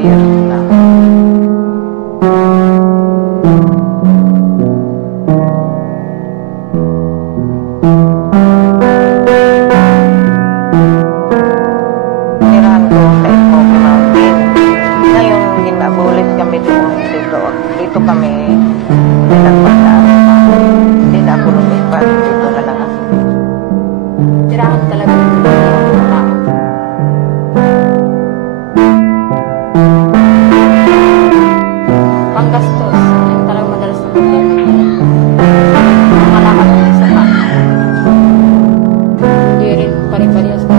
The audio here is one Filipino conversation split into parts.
years na. Tirahan ko sa Smoky Mountain. Ngayon, ginabulis kami doon. Dito kami nagpagdaan. Hindi na ako lumipat. Dito na lang ako. Tirahan talaga. Panggastos. Yan talaga madalas na problema nila. Malakad ng isa pa. Hindi rin pari-parehas na.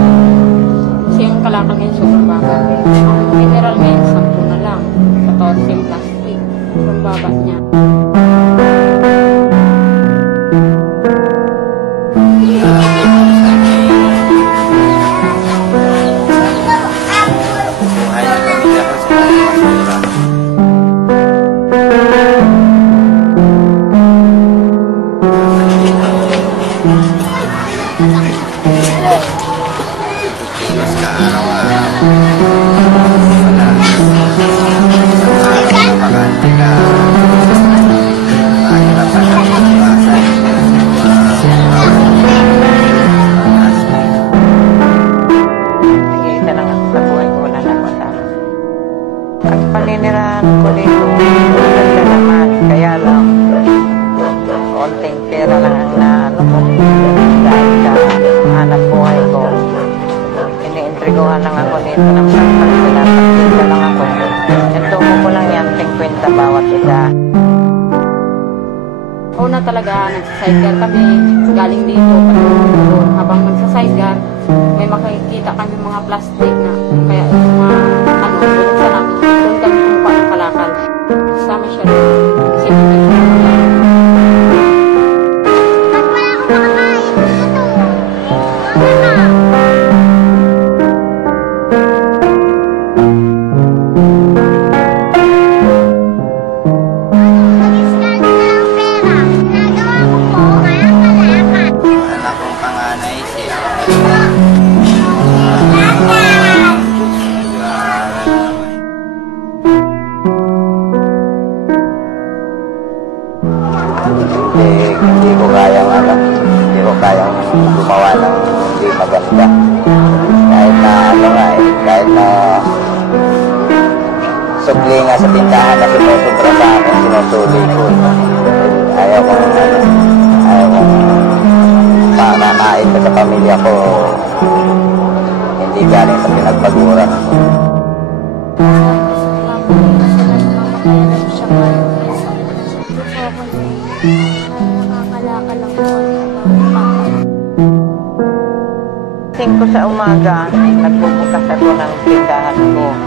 Kasi yung kalakal ngayon sobrang baba. Ang mineral ngayon 10 na lang. 14 yung plastic. Sobrang baba niya. Ang paninirahan ko dito, maganda naman. Kaya lang, konting pera lang ang naano ko. Dahil sa hanap buhay ko, iniintrigohan lang ako dito ng pinapagpinta lang ako. Ito ko lang yan, 50 bawat isa. Una talaga, nagsasidecar kami, galing dito, patungo doon. Habang nagsasidecar, may makikita kami mga plastic na, kaya yung mga doon sa namin, doon kami kumuha ng kalakal. Sama siya doon. Kasi doon kami hindi ko kayang gumawa ng hindi maganda. Kahit na supli nga sa tindahan na sinusubra sa akin, sinusuli ko. Ayaw kong makakain ko sa pamilya ko, hindi galing sa pinagpaguran ko. Ko sa umaga, nagbubukas ako ng tindahan ko.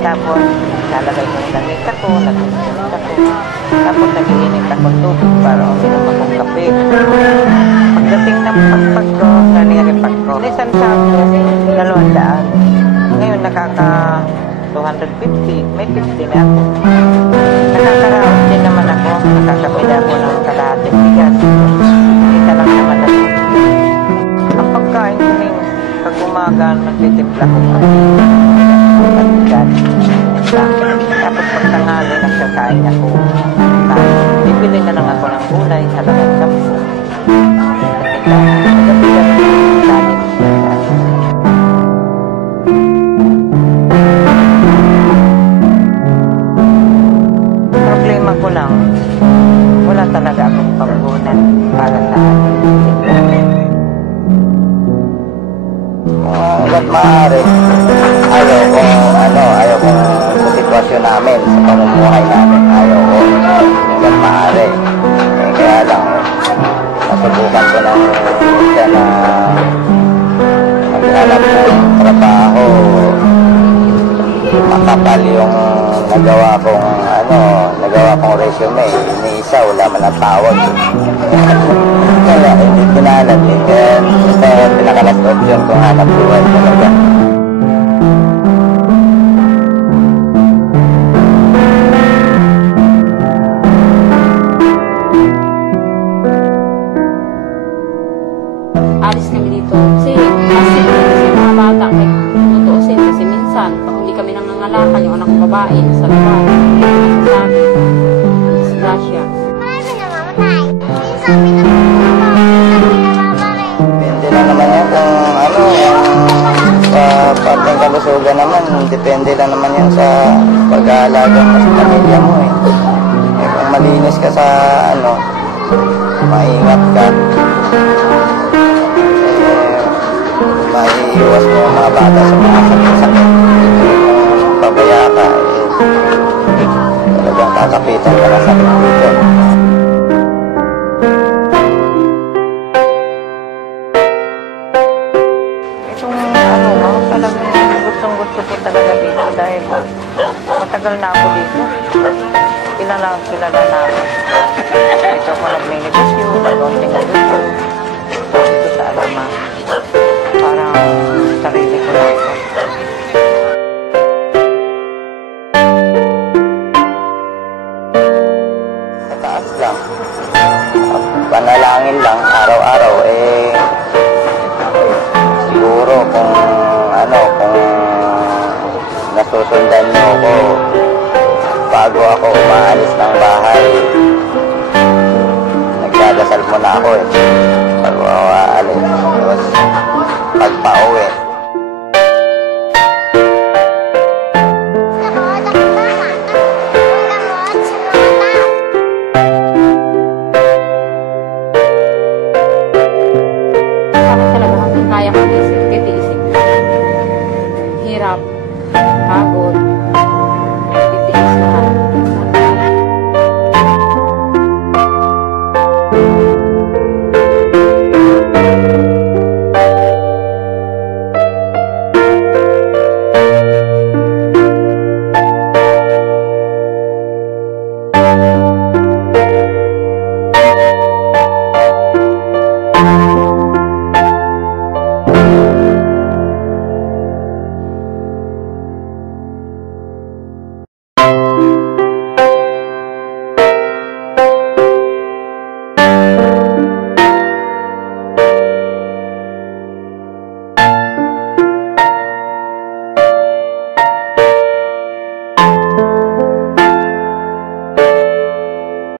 Tapos, lalagay ko ng damit ako, nagbubukas ako. Tapos, nag-iinit ako tubig para uminom akong kape. Pagdating ng pagpag ko, nangyaripag ko. Isang sako, 200. Ngayon, nakaka 250. May 50 na ako. Nakakaraos din naman ako. Nakakabila ako ng kalahating bigas. Isa lang naman ako. Ang pagkain ko rin, pag umaga, nagtitimpla ko tapos pag tanghali, nagkakain ako. Bibili na lang ako ng gulay sa lahat sa po. Problema ko lang, wala talaga akong pambunan para sa akin. Hanggat maaari, ayaw kong sa sitwasyon namin, sa pamumuhay namin, ayaw ko hanggat maaari. Kaya lang, nasubukan ko ng isa na maghanap ng trabaho, makapal yung nagawa kong resume. Ni isa, wala man ang tawag. Kaya hindi pinalad eh. Kaya pinakalas option kung hanap buhay talaga. alis kami dito. Kasi mga bata, may tutuusin. Kasi minsan, pag hindi kami nangangalakan. Yung anak ko babae, nasa labas. Nasa sabi. Disgrasya. Marami na mamatay. Minsan pinapagawa, minsan pinababalik. Depende lang naman yan kung ano, sa parteng kalusugan naman, depende lang naman yan sa pag-aalaga mo sa pamilya mo eh. Eh kung malinis ka sa ano, maingat ka, maiiwas mo yung mga bata sa mga sakit-sakit. Kung pabaya ka, talagang kakapitan ka na sakit dito. Itong ano, ako talagang gustong-gusto ko talaga dito dahil matagal na ako dito. Kilala na ako. Dito ako nagme-negosyo, nag-onting gusto. Dito sa Alama. Parang sarili ko na ito. Sa taas lang. Panalangin lang, araw-araw, eh, siguro kung ano, kung nasusundan niyo ako bago ako umaalis ng bahay, nagdadasal muna ako eh, bago ako aalis. Tapos, pagpa-uwi, Nakuha ako mama. Nakuha sa mga tao. Ako talaga hanggang kaya kong tiisip. Hirap, pagod, titiis na